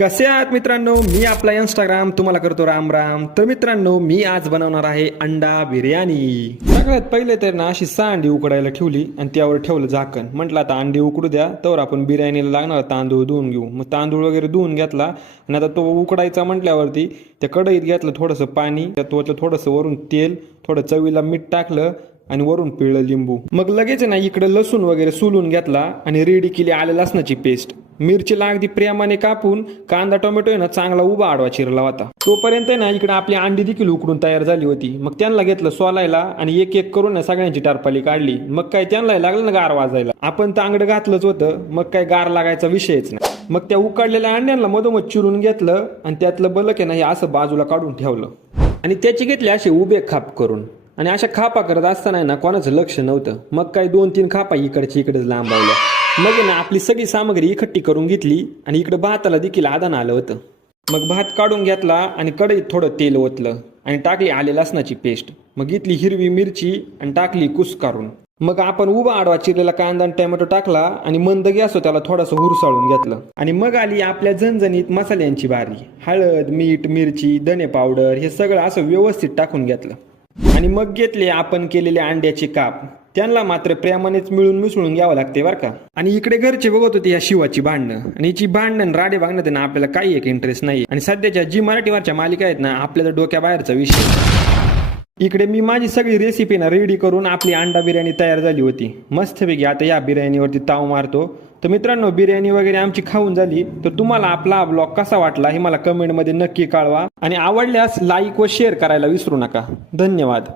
कसे आहात मित्रांनो, मी आपला इंस्टाग्राम तुम्हाला करतो राम राम। तर मित्रांनो, मी आज बनवणार आहे अंडा बिर्याणी। सगळ्यात पहिले तर ना अशी 6 अंडी उकडायला ठेवली आणि त्यावर ठेवलं झाकण। म्हटलं आता अंडी उकडू द्या, तर आपण बिर्याणीला लागणार तांदूळ धुवून घेऊ। मग तांदूळ वगैरे धुवून घेतला आणि आता तो उकडायचा म्हटल्यावरती त्या कढईत घेतलं थोडंसं पाणी, त्यात ओतलं थोडंसं वरून तेल, थोडं चवीला मीठ टाकलं आणि वरून पिळलं लिंबू। मग लगेच ना इकडे लसूण वगैरे सोलून घेतला आणि रेडी केली आले लसणाची पेस्ट। मिरचीला अगदी प्रेमाने कापून कांदा टोमॅटो आहे ना चांगला उभा आडवा चिरला होता। तोपर्यंत ना इकडे आपली अंडी देखील उकडून तयार झाली होती। मग त्यांना घेतलं सोलायला आणि एक एक करून ना सगळ्यांची टारपाली काढली। मग काय त्यांना लागलं ना गार वाजायला, आपण तांगडं घातलंच होतं, मग काय गार लागायचा विषयच नाही। मग त्या उकडलेल्या अंड्यांना मधोमध चिरून घेतलं आणि त्यातलं बलक आहे ना हे असं बाजूला काढून ठेवलं आणि त्याची घेतली असे उभे खाप करून। आणि अशा खापा करत असताना ना कोणाचं लक्ष नव्हतं, मग काय 2-3 खापा इकडची इकडेच लांबवल्या। मग ना आपली सगळी सामग्री इकट्ठी करून घेतली आणि इकडे भाताला देखील आदान आलं होतं। मग भात काढून घेतला आणि कढईत थोडं तेल ओतलं आणि टाकली आले लसणाची पेस्ट। मग इथली हिरवी मिरची आणि टाकली कुस्कारून। मग आपण उभा आडवा चिरलेला कांदा आणि टोमॅटो टाकला आणि मंद गॅस त्याला थोडंसं हुरसाळून घेतलं। आणि मग आली आपल्या झणझणीत मसाल्यांची बारी। हळद, मीठ, मिरची, धने पावडर हे सगळं असं व्यवस्थित टाकून घेतलं आणि मग घेतले आपण केलेले अंड्याचे काप। त्यांना मात्र प्रेमानेच मिळून मिसळून घ्यावं लागते बरं का। आणि इकडे घरचे बघत होते या शिवाची भांडणं आणि हिची भांडण राडे भांडणं ना आपल्याला काही एक इंटरेस्ट नाही। आणि सध्याच्या जी मराठीवरच्या मालिका आहेत ना आपल्याला डोक्याबाहेरचा विषय। इकडे मी माझी सगळी रेसिपी ना रेडी करून आपली अंडा बिर्याणी तयार झाली होती। मस्तपैकी आता या बिर्याणीवरती ताव मारतो। तर मित्रांनो, बिर्याणी वगैरे आमची खाऊन झाली। तर तुम्हाला आपला ब्लॉग कसा वाटला हे मला कमेंटमध्ये नक्की कळवा आणि आवडल्यास लाईक व शेअर करायला विसरू नका। धन्यवाद।